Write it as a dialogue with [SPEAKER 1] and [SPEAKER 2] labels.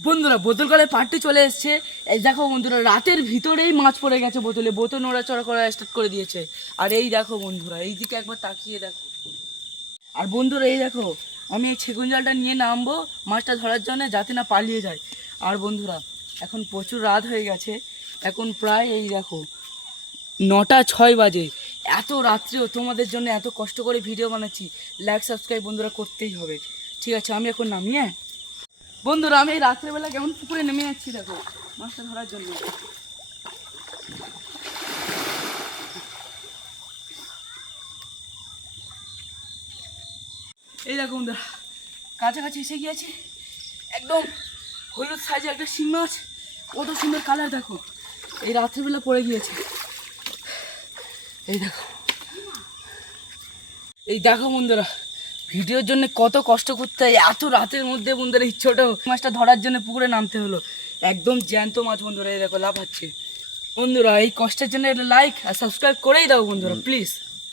[SPEAKER 1] বন্ধুরা বোতল কলে পার্টি চলে এসছে। এই দেখো বন্ধুরা, রাতের ভিতরেই মাছ পড়ে গেছে বোতলে। বোতল নড়াচড়া করা স্টার্ট করে দিয়েছে। আর এই দেখো বন্ধুরা, এই দিকে একবার তাকিয়ে দেখো। আর বন্ধুরা, এই দেখো, আমি এই ছেগুন জালটা নিয়ে নামবো মাছটা ধরার জন্য যাতে না পালিয়ে যায়। আর বন্ধুরা, এখন প্রচুর রাত হয়ে গেছে। এখন প্রায় এই দেখো, নটা ছয় বাজে। এত রাত্রেও তোমাদের জন্য এত কষ্ট করে ভিডিও বানাচ্ছি। লাইক সাবস্ক্রাইব বন্ধুরা করতেই হবে। ঠিক আছে, আমি এখন নামি হ্যাঁ? বন্ধুরা, আমি এই রাত্রেবেলা কেমন পুকুরে নেমে যাচ্ছি দেখো, মাছটা ধরার জন্য। এই দেখো বন্ধুরা, কাছাকাছি এসে গিয়েছি, একদম হলুদ সাইজের একটা শিং মাছ, কত সুন্দর কালার দেখো। এই রাত্রিবেলা পড়ে গিয়েছে। এই দেখো। এই দেখো বন্ধুরা ভিডিওর জন্য কত কষ্ট করতে হয়, এত রাতের মধ্যে বন্ধুরা, এই ছোট মাছটা ধরার জন্য পুকুরে নামতে হলো। একদম জ্যান্ত মাছ বন্ধুরা এই দেখো লাভ হচ্ছে বন্ধুরা, এই কষ্টের জন্য লাইক আর সাবস্ক্রাইব করেই দাও বন্ধুরা প্লিজ